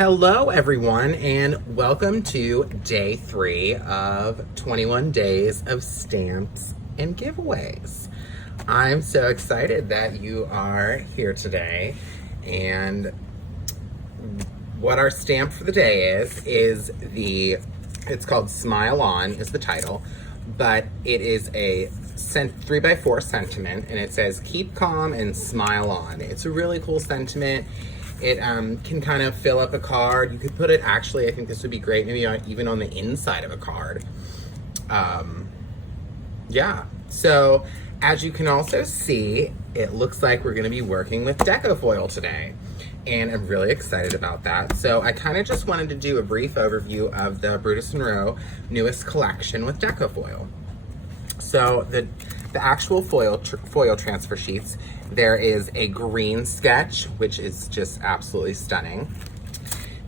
Hello everyone, and welcome to day 3 of 21 days of stamps and giveaways. I'm so excited that you are here today, and what our stamp for the day is it's called Smile On is the title, but it is a 3x4 sentiment, and it says keep calm and smile on. It's a really cool sentiment. It can kind of fill up a card. You could put it, actually, I think this would be great, maybe even on the inside of a card. Yeah, so as you can also see, it looks like we're gonna be working with Deco foil today, and I'm really excited about that. So I kind of just wanted to do a brief overview of the Brutus Monroe newest collection with Deco foil. So the actual foil transfer sheets, there is a green sketch, which is just absolutely stunning.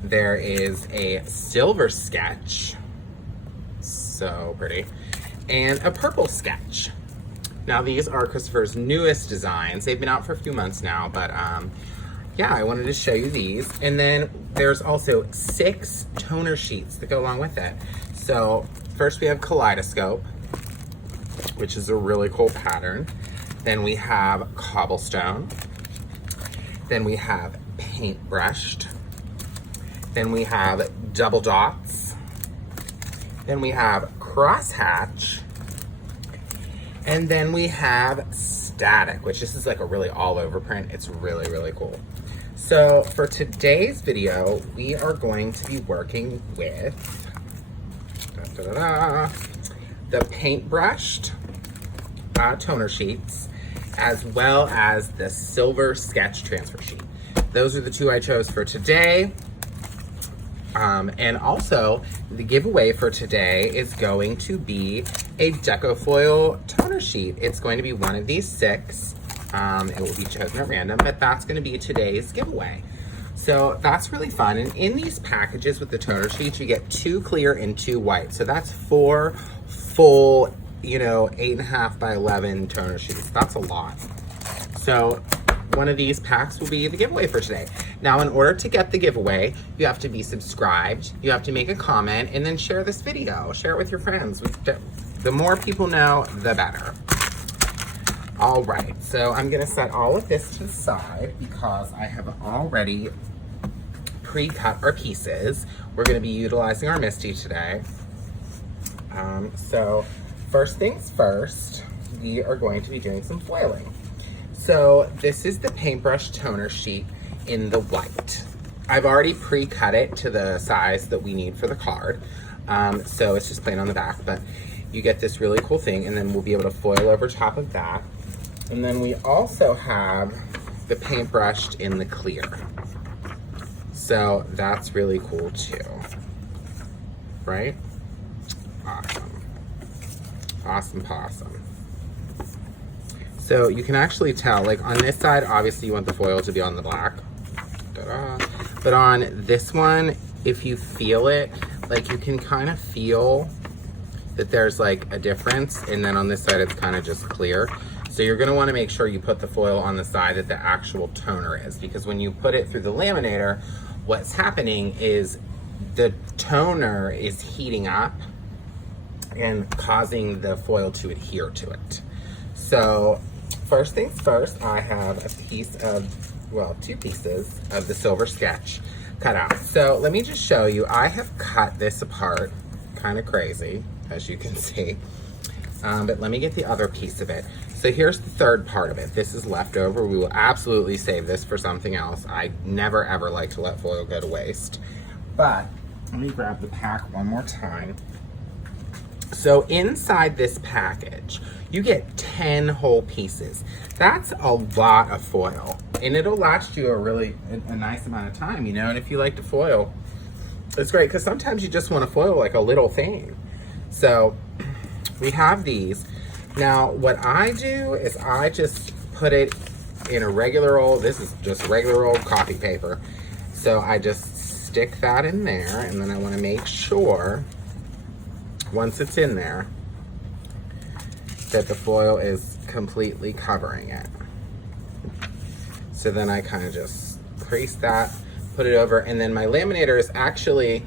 There is a silver sketch, so pretty, and a purple sketch. Now these are Christopher's newest designs. They've been out for a few months now, but yeah, I wanted to show you these. And then there's also 6 toner sheets that go along with it. So first we have Kaleidoscope, which is a really cool pattern. Then we have Cobblestone. Then we have Paintbrushed. Then we have Double Dots. Then we have Crosshatch. And then we have Static, which this is like a really all over print. It's really, really cool. So for today's video, we are going to be working with the Paintbrushed toner sheets, as well as the silver sketch transfer sheet. Those are the 2 I chose for today. And also, the giveaway for today is going to be a Deco foil toner sheet. It's going to be one of these 6. It will be chosen at random, but that's going to be today's giveaway. So that's really fun. And in these packages with the toner sheets, you get 2 clear and 2 white. So that's 4 full, 8.5 by 11 toner sheets. That's a lot. So one of these packs will be the giveaway for today. Now, in order to get the giveaway, you have to be subscribed, you have to make a comment, and then share this video. Share it with your friends. The more people know, the better. All right, so I'm gonna set all of this to the side because I have already pre-cut our pieces. We're gonna be utilizing our Misty today. So first things first, we are going to be doing some foiling. So this is the paintbrush toner sheet in the white. I've already pre-cut it to the size that we need for the card. So it's just plain on the back, but you get this really cool thing, and then we'll be able to foil over top of that. And then we also have the paintbrushed in the clear. So that's really cool too, right? Awesome. Awesome possum. So you can actually tell, like on this side, obviously you want the foil to be on the black. Ta-da. But on this one, if you feel it, like you can kind of feel that there's like a difference, and then on this side it's kind of just clear. So you're gonna wanna make sure you put the foil on the side that the actual toner is, because when you put it through the laminator, what's happening is the toner is heating up and causing the foil to adhere to it. So first things first, I have a piece of, well, 2 pieces of the silver sketch cut out. So let me just show you, I have cut this apart, kind of crazy, as you can see. But let me get the other piece of it. So here's the third part of it. This is leftover. We will absolutely save this for something else. I never ever like to let foil go to waste. But let me grab the pack one more time. So inside this package, you get 10 whole pieces. That's a lot of foil, and it'll last you a nice amount of time, and if you like to foil, it's great, because sometimes you just want to foil like a little thing. So we have these. Now what I do is I just put it in a regular old, this is just regular old copy paper. So I just stick that in there, and then I want to make sure once it's in there that the foil is completely covering it. So then I kind of just crease that, put it over, and then my laminator is actually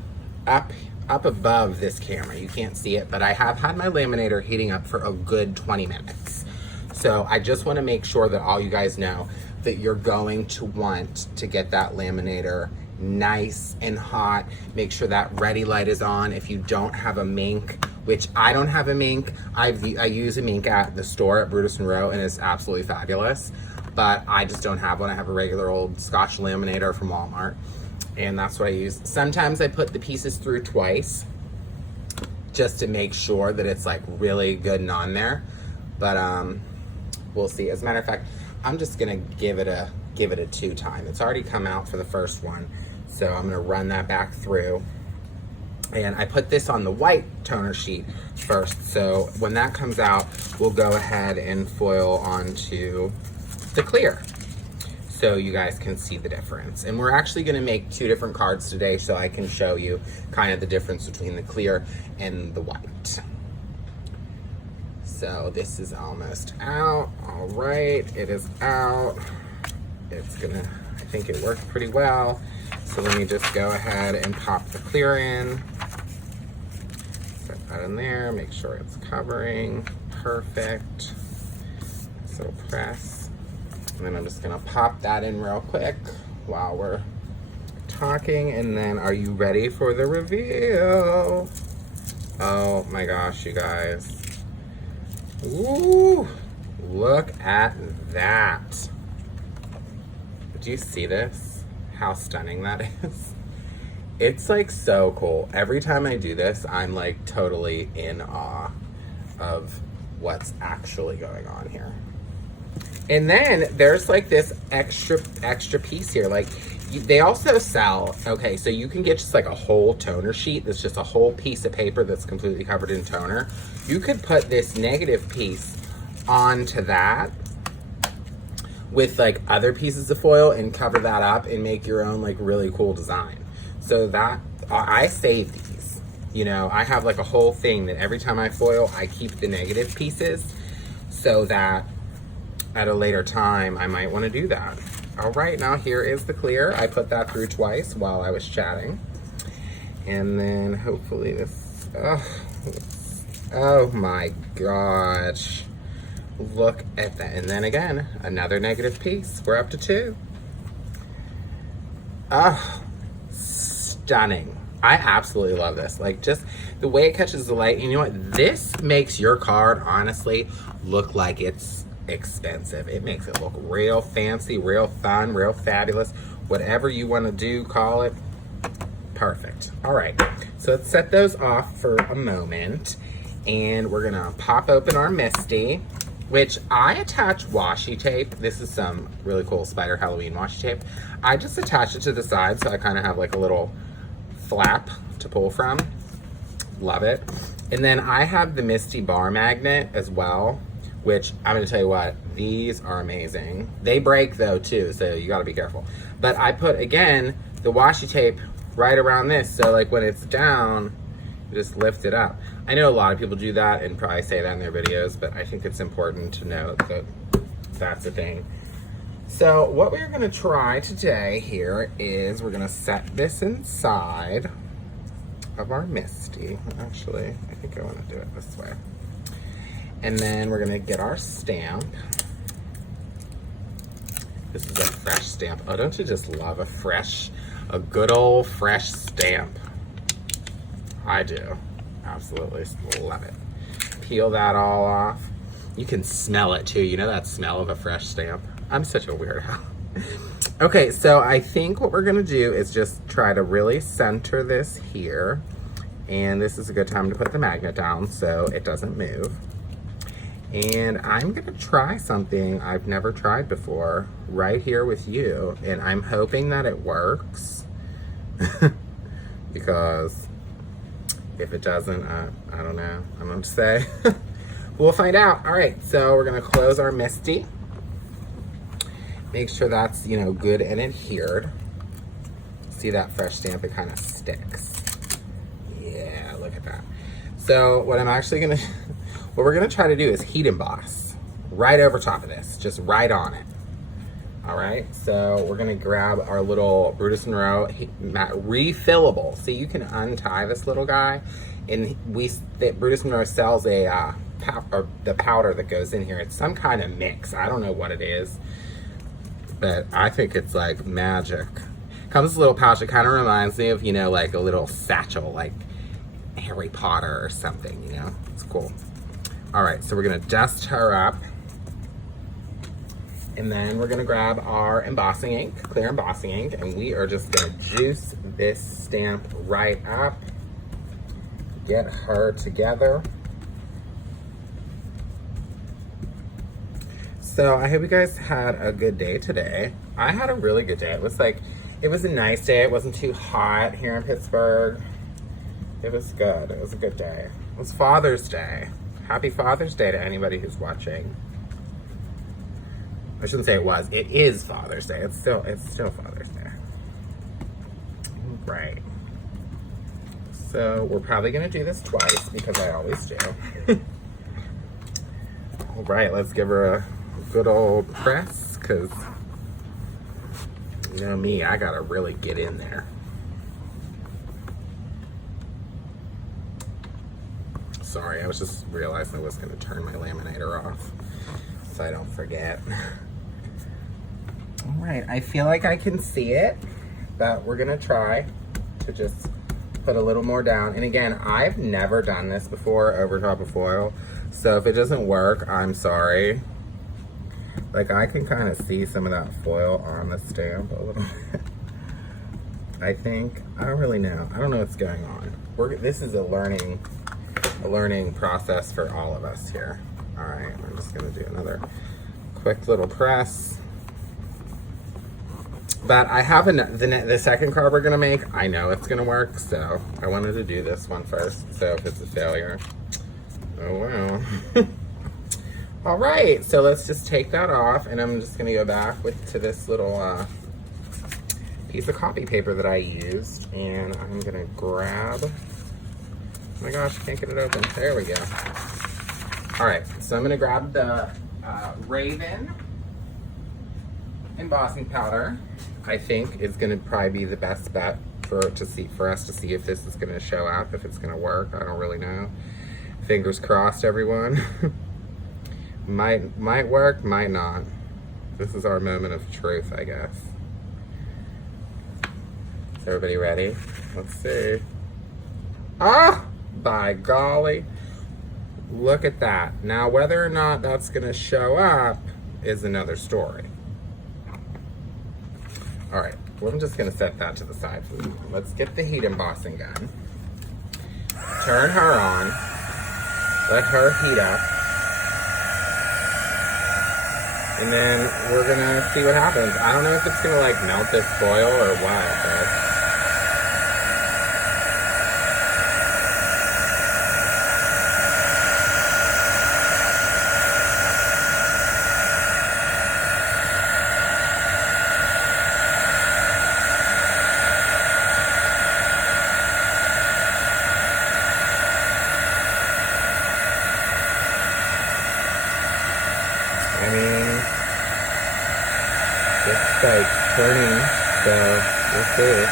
up above this camera. You can't see it, but I have had my laminator heating up for a good 20 minutes. So I just want to make sure that all you guys know that you're going to want to get that laminator nice and hot. Make sure that ready light is on. If you don't have a mink, which I don't have a mink, I use a mink at the store at Brutus Monroe, and it's absolutely fabulous. But I just don't have one. I have a regular old Scotch laminator from Walmart, and that's what I use. Sometimes I put the pieces through twice just to make sure that it's like really good and on there. But we'll see. As a matter of fact, I'm just gonna give it a 2-time. It's already come out for the first one, so I'm gonna run that back through. And I put this on the white toner sheet first, so when that comes out, we'll go ahead and foil onto the clear so you guys can see the difference. And we're actually gonna make 2 different cards today, so I can show you kind of the difference between the clear and the white. So this is almost out. All right, it is out. It's gonna, I think it worked pretty well. So let me just go ahead and pop the clear in. Set that in there, make sure it's covering. Perfect. Nice little press. And then I'm just gonna pop that in real quick while we're talking. And then are you ready for the reveal? Oh my gosh, you guys. Ooh, look at that. Do you see this? How stunning that is. It's like so cool. Every time I do this, I'm like totally in awe of what's actually going on here. And then there's like this extra piece here. Like they also sell, okay, so you can get just like a whole toner sheet that's just a whole piece of paper that's completely covered in toner. You could put this negative piece onto that with like other pieces of foil and cover that up and make your own like really cool design. So that, I save these. You know, I have like a whole thing that every time I foil, I keep the negative pieces so that at a later time, I might want to do that. All right, now here is the clear. I put that through twice while I was chatting. And then hopefully this, oh my gosh. Look at that. And then again, another negative piece. We're up to 2. Oh, stunning. I absolutely love this. Like just the way it catches the light. You know what? This makes your card, honestly, look like it's expensive. It makes it look real fancy, real fun, real fabulous. Whatever you want to do, call it. Perfect. All right. So let's set those off for a moment. And we're going to pop open our Misty, which I attach washi tape. This is some really cool Spider Halloween washi tape. I just attach it to the side so I kind of have like a little flap to pull from. Love it. And then I have the Misty bar magnet as well, which I'm gonna tell you what, these are amazing. They break though too, so you gotta be careful. But I put, again, the washi tape right around this, so like when it's down, you just lift it up. I know a lot of people do that and probably say that in their videos, but I think it's important to note that that's a thing. So what we're gonna try today here is we're gonna set this inside of our Misty. Actually, I think I wanna do it this way. And then we're gonna get our stamp. This is a fresh stamp. Oh, don't you just love a good old fresh stamp? I do. Absolutely love it. Peel that all off. You can smell it too. You know that smell of a fresh stamp? I'm such a weirdo. Okay, so I think what we're gonna do is just try to really center this here. And this is a good time to put the magnet down so it doesn't move. And I'm gonna try something I've never tried before right here with you. And I'm hoping that it works. Because if it doesn't, I don't know, I'm gonna say. We'll find out. All right, so we're gonna close our Misty. Make sure that's, you know, good and adhered. See that fresh stamp, it kind of sticks. Yeah, look at that. So what I'm actually gonna, what we're gonna try to do is heat emboss right over top of this, just right on it. All right, so we're gonna grab our little Brutus Monroe refillable. So you can untie this little guy, and Brutus Monroe sells the powder that goes in here. It's some kind of mix. I don't know what it is, but I think it's like magic. Comes with a little pouch. It kind of reminds me of, you know, like a little satchel, like Harry Potter or something, you know? It's cool. All right, so we're gonna dust her up. And then we're gonna grab our embossing ink, clear embossing ink, and we are just gonna juice this stamp right up. Get her together. So I hope you guys had a good day today. I had a really good day. It was a nice day. It wasn't too hot here in Pittsburgh. It was good. It was a good day. It was Father's Day. Happy Father's Day to anybody who's watching. I shouldn't say it was. It is Father's Day. It's still Father's Day. Right. So we're probably gonna do this twice because I always do. All right, let's give her a good old press, because you know me, I gotta really get in there. Sorry, I was just realizing I was gonna turn my laminator off so I don't forget. All right, I feel like I can see it, but we're gonna try to just put a little more down. And again, I've never done this before over top of foil, so if it doesn't work, I'm sorry. Like, I can kind of see some of that foil on the stamp a little bit. I think, I don't really know. I don't know what's going on. This is a learning process for all of us here. All right, I'm just gonna do another quick little press. But I have the second card we're gonna make. I know it's gonna work, so I wanted to do this one first. So if it's a failure, oh well. All right, so let's just take that off, and I'm just gonna go back to this little piece of copy paper that I used, and I'm gonna grab. Oh my gosh, I can't get it open. There we go. All right, so I'm gonna grab the Raven embossing powder. I think is gonna probably be the best bet for us to see if this is gonna show up, if it's gonna work. I don't really know. Fingers crossed, everyone. might work, might not. This is our moment of truth, I guess. Is everybody ready? Let's see. Ah, by golly. Look at that. Now, whether or not that's gonna show up is another story. All right, well, I'm just gonna set that to the side. Let's get the heat embossing gun. Turn her on. Let her heat up. And then we're gonna see what happens. I don't know if it's gonna like melt this foil or what, but I mean, it's like turning, so we'll see.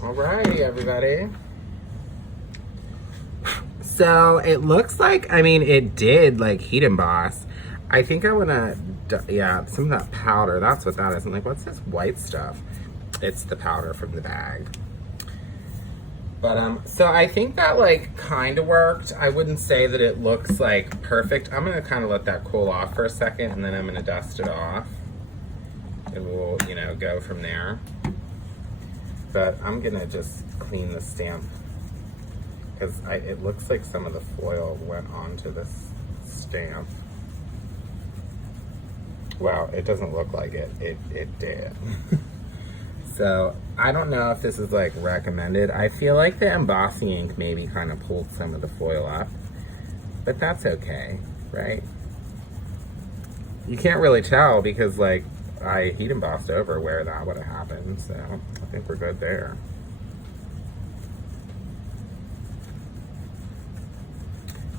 Alrighty, everybody. So it looks like, I mean, it did like heat emboss. I think I want to, yeah, some of that powder. That's what that is. I'm like, what's this white stuff? It's the powder from the bag. But, so I think that like kind of worked. I wouldn't say that it looks like perfect. I'm going to kind of let that cool off for a second, and then I'm going to dust it off. And we'll, you know, go from there. But I'm going to just clean the stamp, because it looks like some of the foil went onto this stamp. Well, it doesn't look like it. It did. So, I don't know if this is like recommended. I feel like the embossing ink maybe kind of pulled some of the foil up. but that's okay, right? You can't really tell because like I heat embossed over where that would have happened, so I think we're good there.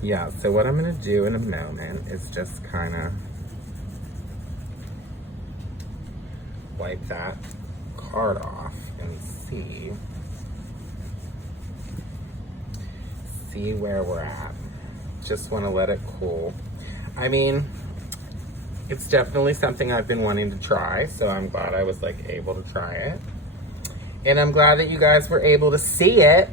Yeah, so what I'm gonna do in a moment is just kind of wipe that card off and see where we're at. Just want to let it cool. I mean, it's definitely something I've been wanting to try, so I'm glad I was like able to try it. And I'm glad that you guys were able to see it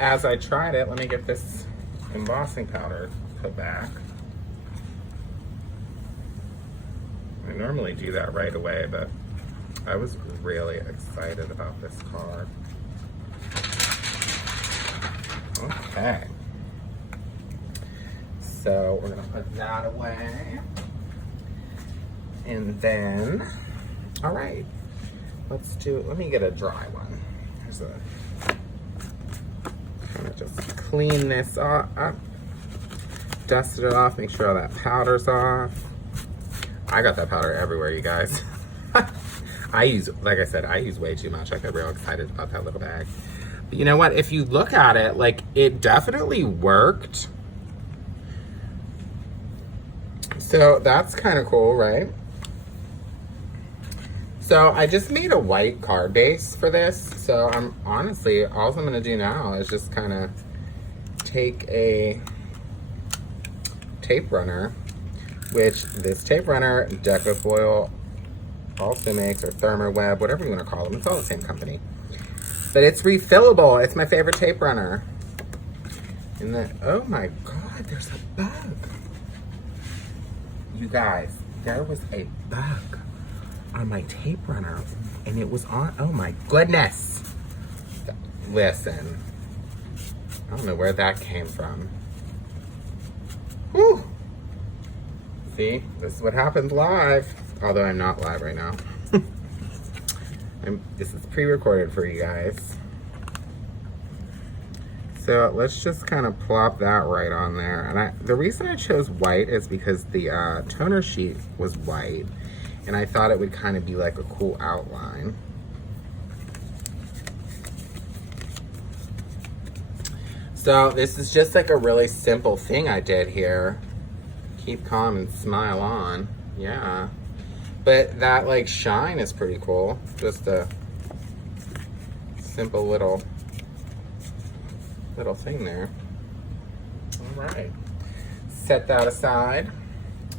as I tried it. Let me get this embossing powder put back. I normally do that right away, but I was really excited about this card. Okay. So we're gonna put that away. And then, all right, let me get a dry one. Kind of just clean this up, dust it off, make sure all that powder's off. I got that powder everywhere, you guys. Like I said, I use way too much. I got real excited about that little bag. But you know what? If you look at it, like, it definitely worked. So that's kind of cool, right? So I just made a white card base for this. So I'm honestly, all I'm gonna do now is just kind of take a tape runner, which this tape runner, Deco foil also makes, or Thermoweb, whatever you want to call them. It's all the same company. But it's refillable. It's my favorite tape runner. And then, oh my God, there's a bug. You guys, there was a bug on my tape runner, and it was on, oh my goodness. Listen, I don't know where that came from. Whew. See, this is what happens live. Although I'm not live right now. This is pre-recorded for you guys. So let's just kind of plop that right on there. And the reason I chose white is because the toner sheet was white, and I thought it would kind of be like a cool outline. So this is just like a really simple thing I did here. Keep calm and smile on. Yeah. But that like shine is pretty cool. Just a simple little thing there. All right. Set that aside.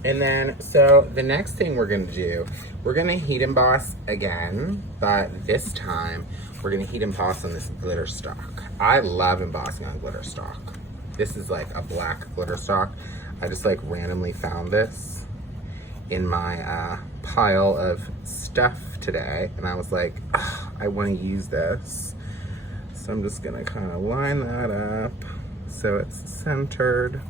And then, so the next thing we're gonna do, we're gonna heat emboss again, but this time we're gonna heat emboss on this glitter stock. I love embossing on glitter stock. This is like a black glitter stock. I just like randomly found this in my pile of stuff today, and I was like, oh, I want to use this. So I'm just gonna kind of line that up so it's centered.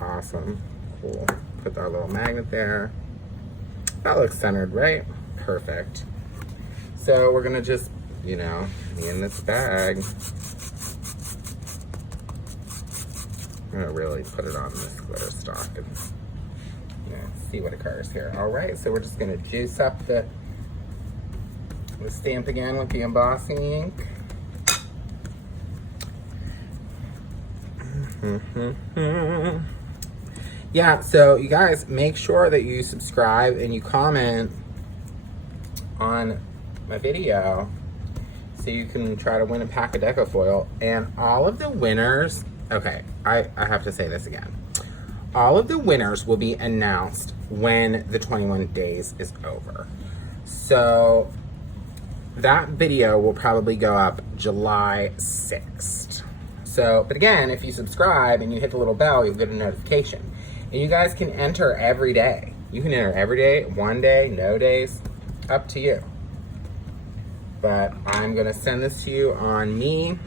Awesome, cool. Put our little magnet there. That looks centered, right? Perfect. So we're gonna just, you know, in this bag, I'm gonna really put it on this glitter stock and see what occurs here. All right, so we're just gonna juice up the stamp again with the embossing ink. Yeah, so you guys, make sure that you subscribe and you comment on my video so you can try to win a pack of Deco foil. And all of the winners, okay, I have to say this again. All of the winners will be announced when the 21 days is over. So that video will probably go up July 6th. So, but again, if you subscribe and you hit the little bell, you'll get a notification. And you guys can enter every day. You can enter every day, one day, no days, up to you. But I'm gonna send this to you on me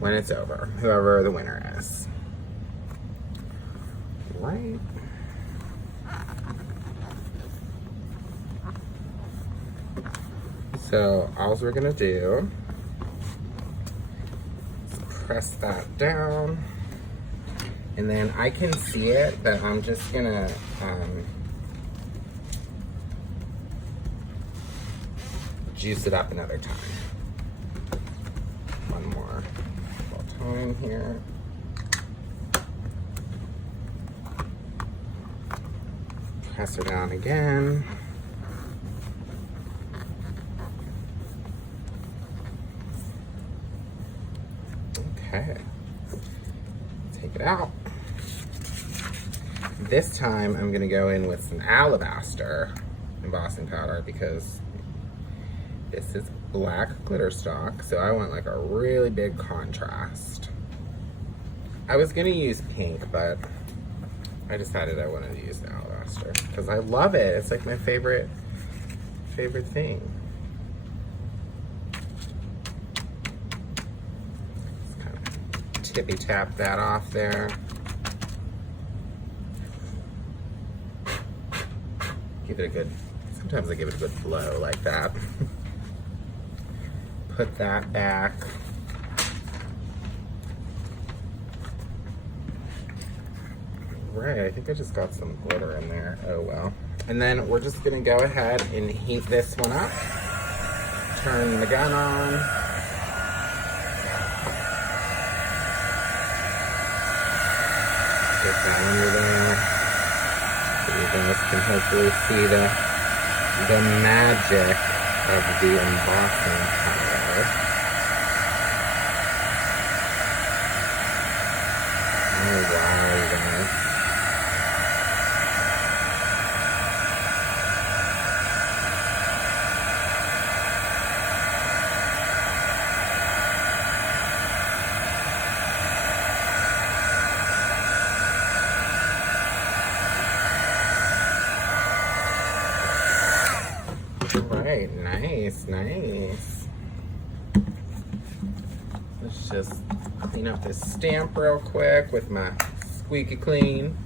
when it's over, whoever the winner is. Right. So all we're gonna do is press that down. And then I can see it, but I'm just gonna juice it up another time. One more little time here. Press her down again. Okay. Take it out. This time I'm gonna go in with some alabaster embossing powder because this is black glitter stock, so I want like a really big contrast. I was gonna use pink, but I decided I wanted to use the alabaster because I love it. It's like my favorite thing. Just kind of tippy tap that off there. Give it a good, sometimes I give it a good blow like that. Put that back. Right, I think I just got some glitter in there. Oh well. And then we're just gonna go ahead and heat this one up. Turn the gun on. Get that under there. So you guys can hopefully see the magic of the embossing powder. Oh wow, you guys. Right, nice, nice. Let's just clean up this stamp real quick with my squeaky clean.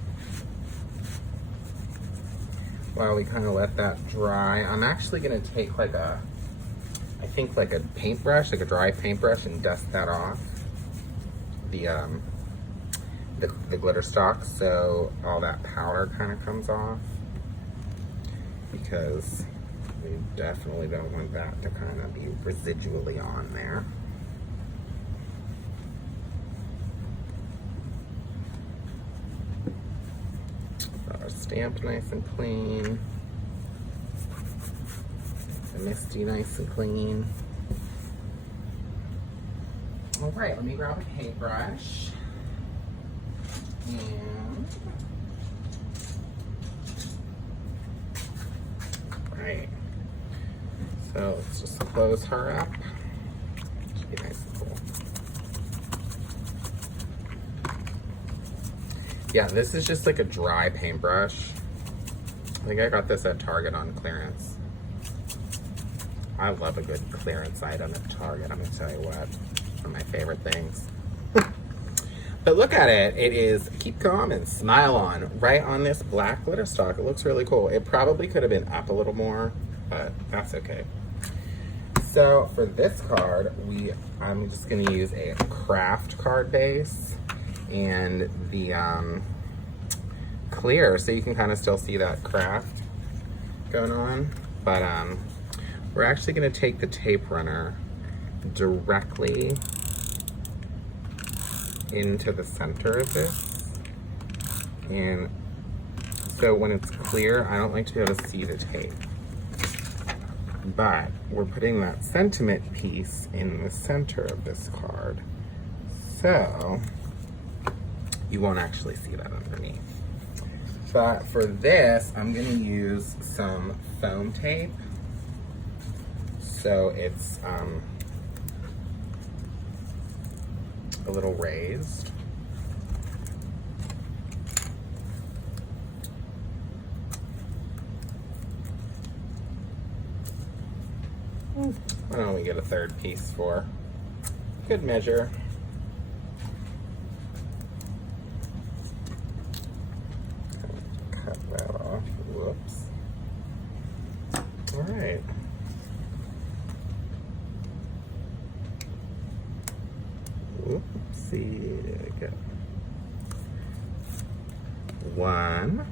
While we kind of let that dry, I'm actually gonna take like a, I think like a paintbrush, like a dry paintbrush, and dust that off the glitter stock so all that powder kind of comes off, because we definitely don't want that to kind of be residually on there. Got our stamp nice and clean. The Misty nice and clean. All right, let me grab a paintbrush. And right. So let's just close her up. Should be nice and cool. Yeah, this is just like a dry paintbrush. I think I got this at Target on clearance. I love a good clearance item at Target, I'm gonna tell you what. One of my favorite things. But look at it. It is Keep Calm and Smile On, right on this black glitter stock. It looks really cool. It probably could have been up a little more, but that's okay. So for this card, I'm just gonna use a craft card base and the clear, so you can kind of still see that craft going on. But we're actually gonna take the tape runner directly into the center of this. And so when it's clear, I don't like to be able to see the tape. But we're putting that sentiment piece in the center of this card, so you won't actually see that underneath. But for this, I'm gonna use some foam tape. So it's a little raised. Why don't we get a third piece for good measure? Cut that off. Whoops. All right. Whoops. see. Go. 1,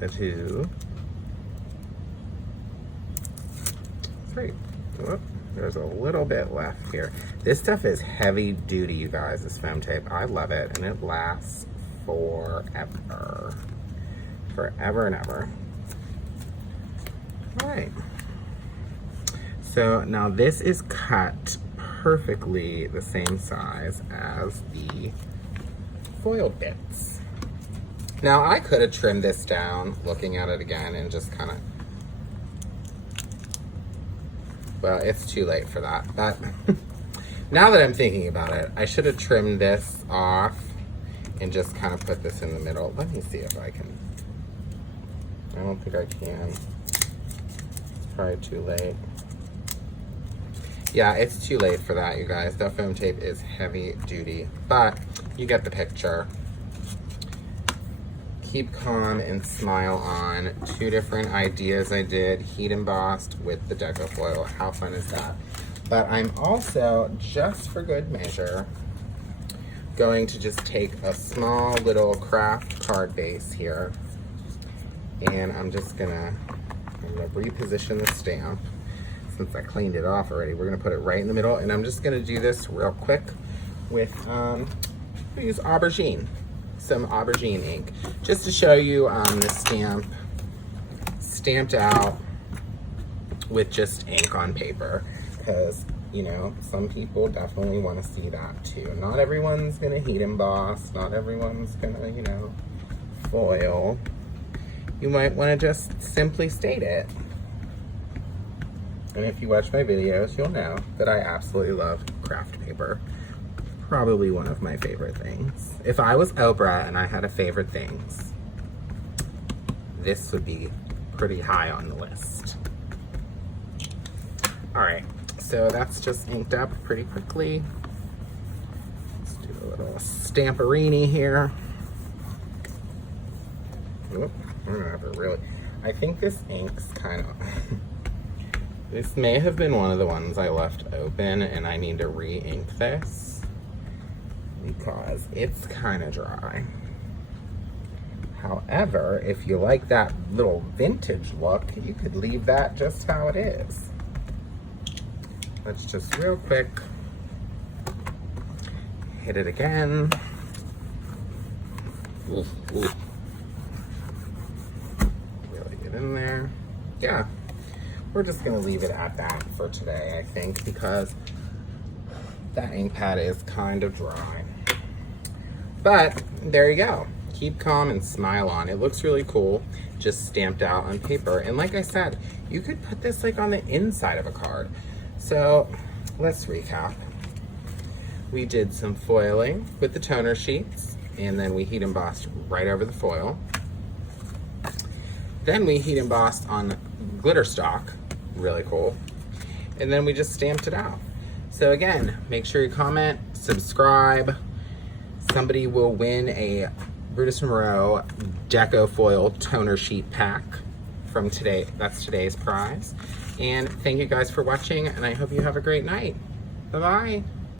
2, 3. Whoop. There's a little bit left here. This stuff is heavy duty, you guys, this foam tape. I love it, and it lasts forever. Forever and ever. All right. So now this is cut perfectly the same size as the foiled bits. Now I could have trimmed this down, looking at it again, and just kind of, well, it's too late for that. But now that I'm thinking about it, I should have trimmed this off and just kind of put this in the middle. Let me see if I can. I don't think I can. It's probably too late. Yeah, it's too late for that, you guys. That foam tape is heavy duty, but you get the picture. Keep calm and smile on. 2 different ideas I did. Heat embossed with the Deco foil. How fun is that? But I'm also, just for good measure, going to just take a small little craft card base here, and I'm gonna reposition the stamp. Since I cleaned it off already, we're gonna put it right in the middle, and I'm just gonna do this real quick with, we use aubergine, some aubergine ink, just to show you the stamp stamped out with just ink on paper, because, you know, some people definitely want to see that too. Not everyone's gonna heat emboss, not everyone's gonna, you know, foil. You might want to just simply state it. And if you watch my videos, you'll know that I absolutely love craft paper. Probably one of my favorite things. If I was Oprah and I had a favorite things, this would be pretty high on the list. All right, so that's just inked up pretty quickly. Let's do a little stamperini here. Oop, I'm gonna have to really, I think this ink's kind of, this may have been one of the ones I left open, and I need to re-ink this because it's kind of dry. However, if you like that little vintage look, you could leave that just how it is. Let's just real quick hit it again. Ooh, ooh. Really get in there. Yeah. We're just gonna leave it at that for today, I think, because that ink pad is kind of dry. But there you go. Keep calm and smile on. It looks really cool, just stamped out on paper. And like I said, you could put this like on the inside of a card. So let's recap. We did some foiling with the toner sheets, and then we heat embossed right over the foil. Then we heat embossed on glitter stock. Really cool. And then we just stamped it out. So again, make sure you comment, subscribe. Somebody will win a Brutus Monroe Deco Foil Toner Sheet Pack from today. That's today's prize. And thank you guys for watching, and I hope you have a great night. Bye-bye.